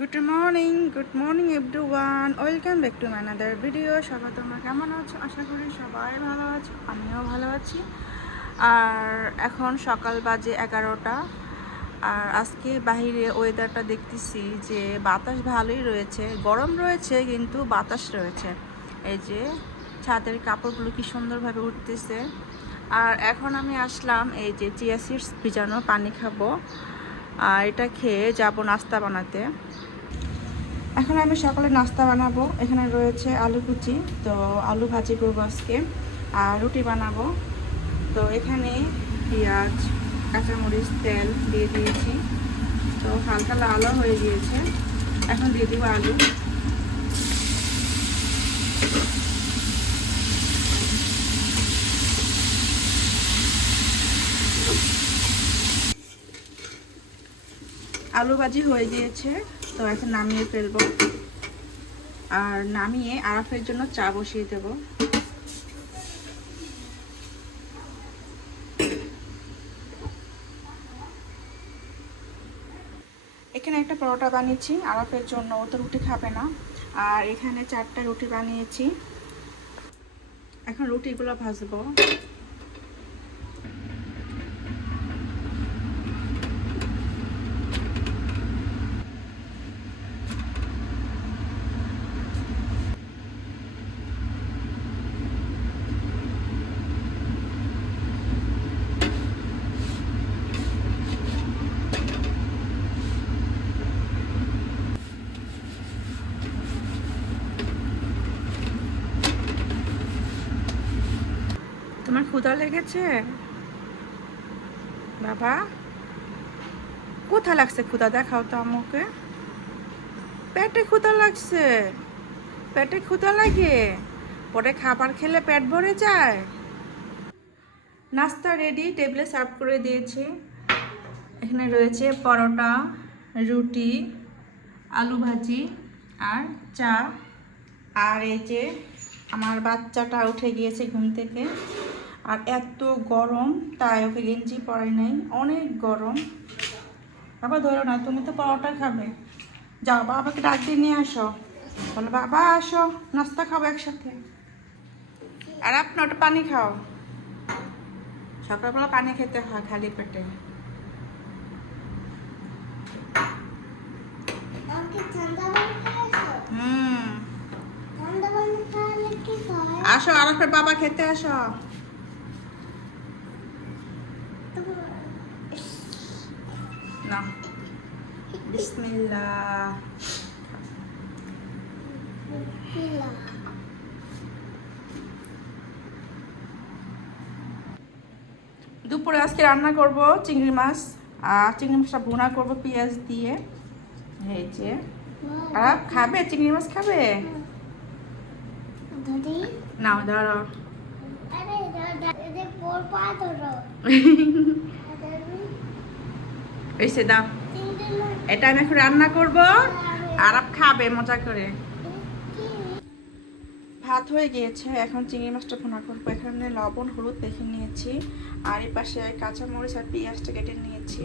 Good morning everyone, welcome back to my another video. সবাই তোমরা কেমন আছো? আশা করি সবাই ভালো আছো, আমিও ভালো আছি। আর এখন সকাল বাজে 11টা। আর আজকে বাহিরে ওয়েদারটা দেখতেছি যে বাতাস ভালোই রয়েছে, গরম রয়েছে কিন্তু বাতাস রয়েছে। এই যে ছাদের কাপড়গুলো কি সুন্দরভাবে উঠতেছে। আর এখন আমি আসলাম এই যে চিয়া সিডস ভিজানো পানি খাবো, আর এটা খেয়ে যাব নাস্তা বানাতে। এখন আমি সকালে নাস্তা বানাবো। এখানে রয়েছে আলু কুচি, তো আলু ভাজি করবো আজকে, আর রুটি বানাবো। তো এখানে পেঁয়াজ, কাঁচামরিচ, তেল দিয়ে দিয়েছি। তো হালকা লালও হয়ে গিয়েছে, এখন দিয়ে দিব আলু। আলু ভাজি হয়ে গিয়েছে, তো এখন নামিয়ে ফেলবো। আর নামিয়ে আরাফের জন্য চা বসিয়ে দেবো। এখানে একটা পরোটা বানিয়েছি আরাফের জন্য, ও তো রুটি খাবে না। আর এখানে 4টা রুটি বানিয়েছি, এখন রুটিগুলো ভাজবো। তোমার ক্ষুধা লেগেছে বাবা? কোথায় লাগছে ক্ষুধা? দেখাও তো আমাকে। পেটে ক্ষুধা লাগছে? পেটে ক্ষুধা লাগে, পরে খাবার খেলে পেট ভরে যায়? নাস্তা রেডি, টেবিলে সার্ভ করে দিয়েছি। এখানে রয়েছে পরোটা, রুটি, আলু ভাজি আর চা। আর এই যে আমার বাচ্চাটা উঠে গিয়েছে ঘুম থেকে। আর এত গরম, তাই ওকে গেঞ্জি পরাই নাই, অনেক গরম। বাবা ধরো না, তুমি তো পরোটা খাবে। যাও বাবাকে ডাক দিয়ে নিয়ে আসো, বলো বাবা আসো নাস্তা খাবো একসাথে। আর আপনি ওটা পানি খাও, সকালবেলা পানি খেতে হয় খালি পেটে। হুম, আসো আরাফের বাবা খেতে আসো। না, বিসমিল্লাহ। দুপুরে আজকে রান্না করব চিংড়ি মাছ, আর চিংড়ি মাছটা ভুনা করব পেঁয়াজ দিয়ে। এই যে আর খাবে চিংড়ি মাছ খাবে? নাও ধরো। এসে দাও, এটা আমি এখন রান্না করব আর খাবে মজা করে। ভাত হয়ে গিয়েছে, এখন চিংড়ি মাছটা ভুনা করবো। এখানে লবণ হলুদ দেখে নিয়েছি, আর এই পাশে কাঁচামরিচ আর পেঁয়াজটা কেটে নিয়েছি,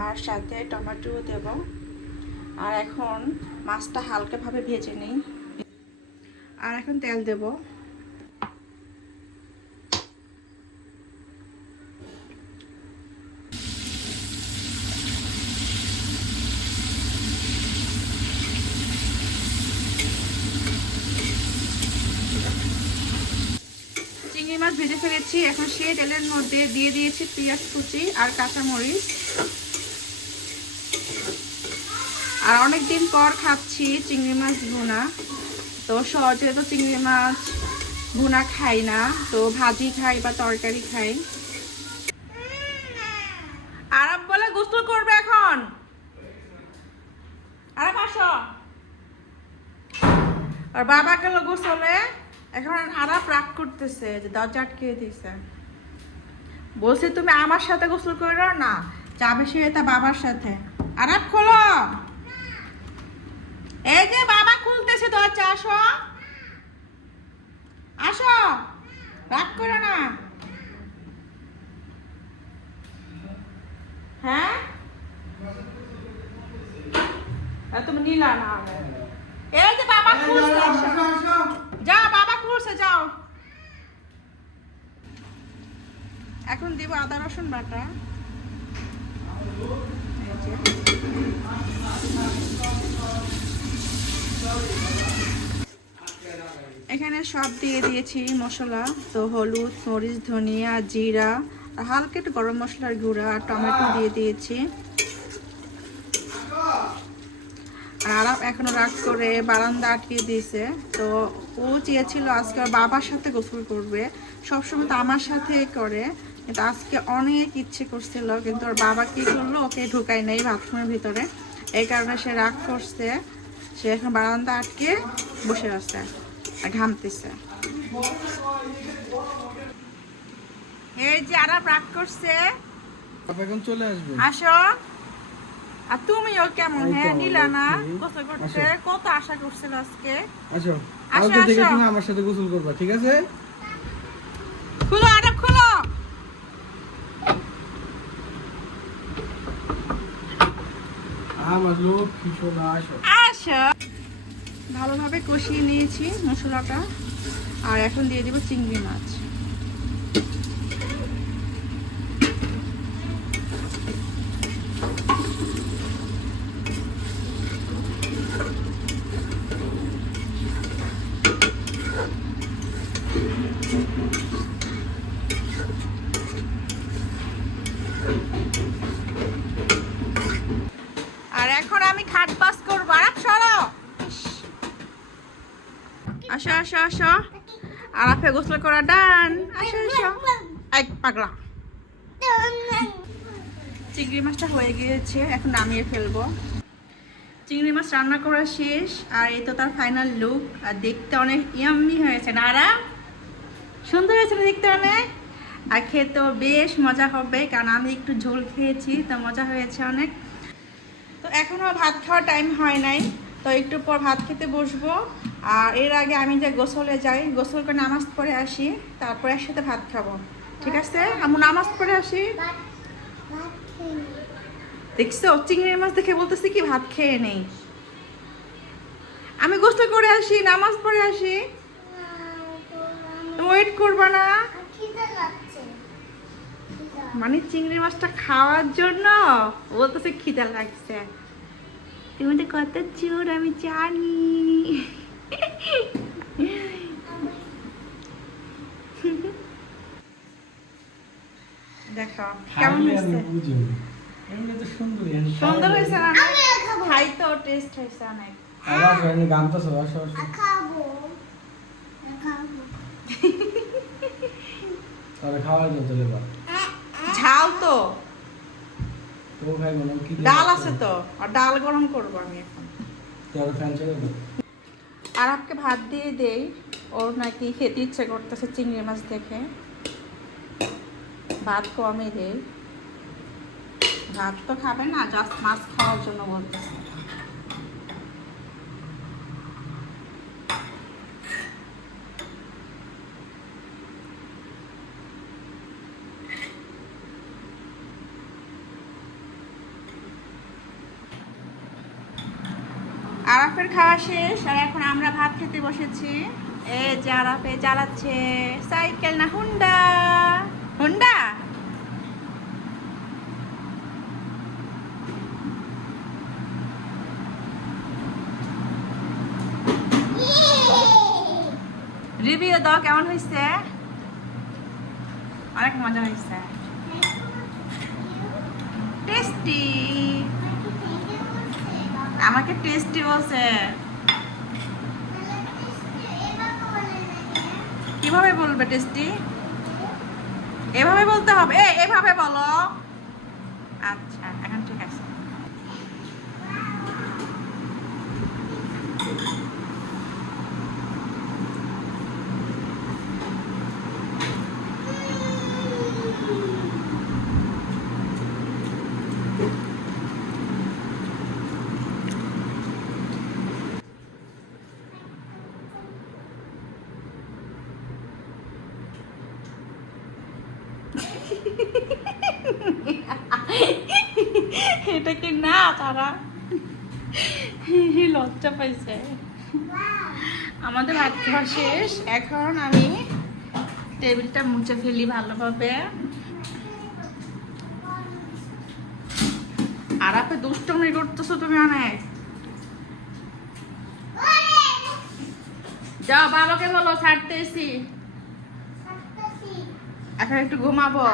আর সাথে টমেটো দেব। আর এখন মাছটা হালকাভাবে ভেজে নিই, আর এখন তেল দেব। চিংড়ি মাছ ভেজে ফেলেছি, এখন সেই তেলের মধ্যে দিয়ে দিয়েছি পেঁয়াজ কুচি আর কাঁচামরিচ। আর অনেকদিন পর খাচ্ছি চিংড়ি মাছ ভুনা, তো সহজে তো চিংড়ি মাছ ভুনা খাই না, তো ভাজি খাই বা তরকারি খাই। আরাম বলে গোসল করবে এখন। আরাম আসো। আর বাবা গেল গোসলে, এখন আরাম রাগ করতেছে যে দরজা আটকে দিয়েছে। বলছি তুমি আমার সাথে গোসল করো না, যাবে সে তা বাবার সাথে। আরাম খোলো। এই যে বাবা খুলতেছে দরজা, আসো আসো, রাগ করো না। হ্যাঁ তুমি নিলা না। এই যে বাবা খুঁজছে, যাও বাবা খুঁজছে, যাও। এখন দিব আদা রসুন বাটা। এখানে সব দিয়ে দিয়েছি মশলা, তো হলুদ, মরিচ, ধনিয়া, জিরা, হালকা একটু গরম মশলার গুঁড়া আর টমেটো দিয়ে দিয়েছি। আর এখনো রাগ করে বারান্দা আটকে দিয়েছে। তো ও চেয়েছিল আজকে ওর বাবার সাথে গোসল করবে, সবসময় তো আমার সাথে করে, কিন্তু আজকে অনেক ইচ্ছে করছিল, কিন্তু ওর বাবা কি করলো, ওকে ঢুকাই নেই বাথরুমের ভিতরে। এই কারণে সে রাগ করছে, সে এখন বারান্দা আটকে বসে আছে আর ঘামতেছে। এই যে আরাপ রাগ করছে, এখন চলে আসবে। আসো। আর তুমিও কেমন? হ্যাঁ, নিলা না গোসল করতে, কত আশা করছিল আজকে। আসো, কালকে থেকে তুমি আমার সাথে গোসল করবা, ঠিক আছে? খুলো আরাপ, খুলো। আমার লোক কিশোর, আসো আসো। ভালোভাবে কষিয়ে নিয়েছি মশলাটা, আর এখন দিয়ে দিব চিংড়ি মাছ। আর এখন আমি খাট বাস করবো। আর সরো, আসো আসো আসো। আর আপে গোসল করা ডান। আসো আসো। এক পাগলা। চিংড়ি মাছটা হয়ে গিয়েছে, এখন নামিয়ে ফেলবো। চিংড়ি মাছ রান্না করা শেষ, আর এই তো তার ফাইনাল লুক। আর দেখতে অনেক ইয়াম্মি হয়েছে না? আরা সুন্দর হয়েছে না দেখতে অনেক? আর খেতেও বেশ মজা হবে, কারণ আমি একটু ঝোল খেয়েছি, তো মজা হয়েছে অনেক। তো এখনো ভাত খাওয়ার টাইম হয় নাই, তো একটু পর ভাত খেতে বসবো। আর এর আগে আমি যে গোসলে যাই, গোসল করে নামাজ পড়ে আসি, তারপর একসাথে ভাত খাবো, ঠিক আছে? আমি নামাজ পড়ে আসি। দেখছো, চিংড়ি মাছ দেখে বলতেছি কি ভাত খেয়ে নেই। আমি গোসল করে আসি, নামাজ পড়ে আসি, ওয়েট করবা না? মানে চিংড়ি মাছটা খাওয়ার জন্য বলতেছে খিদা লাগছে। তুমি তো কত চোর আমি জানি। দেখো কেমন হয়েছে? সুন্দর হয়েছে না? খাই তো, টেস্ট হয়েছে অনেক। ঝাল তো, ডাল আছে তো, আর ডাল গরম করবো আমি এখন। আর আপকে ভাত দিয়ে দেই, ওর নাকি খেতে ইচ্ছে করতেছে চিংড়ি মাছ দেখে। ভাত কমই দেই, ভাত তো খাবে না, জাস্ট মাছ খাওয়ার জন্য বলতেছে। আরাফের খাওয়া শেষ, আর এখন আমরা ভাত খেতে বসেছি। এই যে আরাফে চালাচ্ছে সাইকেল না হুন্ডা। হুন্ডা রিভিউ দাও, কেমন হয়েছে? অনেক মজা হয়েছে, টেস্টি। আমাকে টেস্টি বলছে। কিভাবে বলবে টেস্টি? এভাবে বলতে হবে, এভাবে বলো। আচ্ছা, এখন ঠিক আছে। এটা কি না তারা? লজ্জা পাইছে। আমাদের ভাত খাওয়া শেষ, এখন আমি টেবিলটা মুছে ফেলি ভালোভাবে। আর আপনি দুষ্টুমি করতেছো তুমি অনেক। যাও বাবাকে বলো ছাড়তেছি, এখন একটু ঘুমাবো।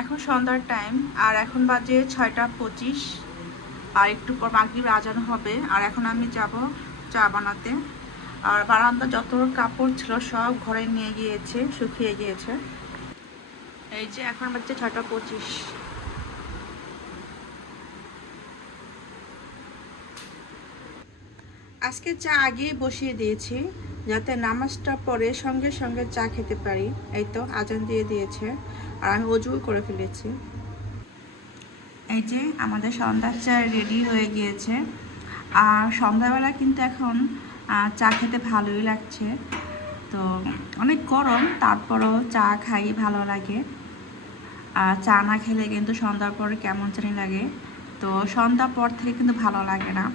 এখন সন্ধ্যার টাইম, আর এখন বাজে 6টা 25, আর একটু পর মাগরিবের আজান হবে। আর এখন আমি যাব চা বানাতে। আর বারান্দা যত কাপড় ছিল সব ঘরে নিয়ে গিয়েছে, শুকিয়ে গিয়েছে। এই যে এখন বাজে 6টা 25। আজকে চা আগে বসিয়ে দিয়েছি যাতে নামাজটা পড়ে সঙ্গে সঙ্গে চা খেতে পারি। এই তো আজান দিয়ে দিয়েছে, আর আমি অজু করে ফেলেছি। এই যে আমাদের সন্ধ্যার চা রেডি হয়ে গিয়েছে। আর সন্ধ্যাবেলা কিন্তু এখন চা খেতে ভালোই লাগছে। তো অনেক গরম, তারপরও চা খাই, ভালো লাগে। আর চা না খেলে কিন্তু সন্ধ্যার পরে কেমন জানি লাগে। তো সন্ধ্যার পর থেকে কিন্তু ভালো লাগে না।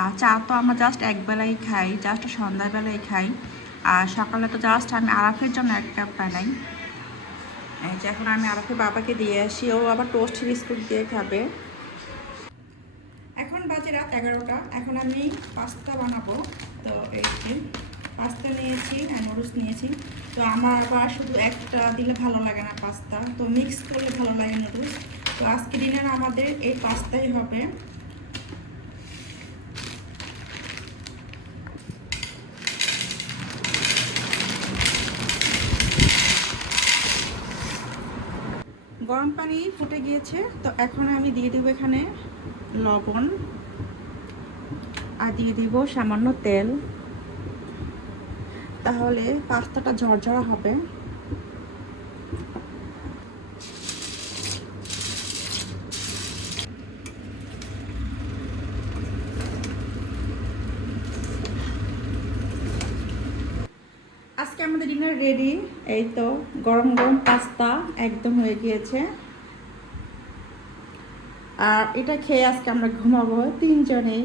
আর চা তো আমরা জাস্ট একবেলাই খাই, জাস্ট সন্ধ্যাবেলাই খাই। আর সকালে তো জাস্ট আমি আরাফের জন্য এক কাপ বানাই। এই যে এখন আমি আরাফের বাবাকে দিয়ে আসি, ও আবার টোস্ট বিস্কুট দিয়ে খাবে। এখন বাজে রাত 11টা, এখন আমি পাস্তা বানাবো। তো এই যে পাস্তা নিয়েছি আর নুডলস নিয়েছি। তো আমার আবার শুধু একটা দিলে ভালো লাগে না পাস্তা, তো মিক্স করলে ভালো লাগে নুডলস। তো আজকে ডিনার আমাদের এই পাস্তাই হবে। গরম পানি ফুটে গিয়েছে, তো এখন আমি দিয়ে দেবো এখানে লবণ, আর দিয়ে দিব সামান্য তেল, তাহলে পাস্তাটা ঝরঝরা হবে। আজকে আমাদের ডিনার রেডি। এই তো গরম গরম পাস্তা একদম হয়ে গিয়েছে। আর এটা খেয়ে আজকে আমরা ঘুমাবো তিনজনেই।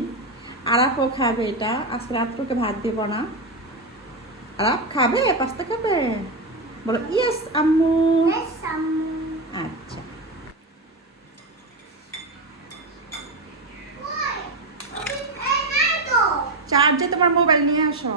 আরাফও খাবে এটা, আজকে রাত্রকে ভাত দেব না। আরাফ খাবে পাস্তা, খাবে? বলো ইয়েস আম্মু। আচ্ছা, চার্জে তোমার মোবাইল নিয়ে আসো।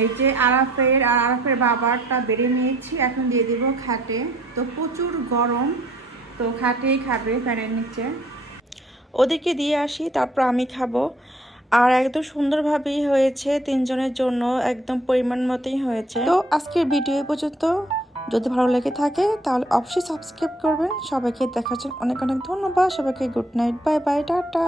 এই যে আরাফের বাবারটা বেড়ে নিয়েছি, এখন দিয়ে দিব খাটে। তো প্রচুর গরম, তো খাটেই খাবে ফ্যানের নিচে। ওদেরকে দিয়ে আসি, তারপর আমি খাবো। আর একদম সুন্দরভাবেই হয়েছে, তিনজনের জন্য একদম পরিমাণ মতোই হয়েছে। তো আজকের ভিডিও পর্যন্ত, যদি ভালো লেগে থাকে তাহলে অবশ্যই সাবস্ক্রাইব করবেন। সবাইকে দেখার জন্য অনেক অনেক ধন্যবাদ। সবাইকে good night, bye bye, tata.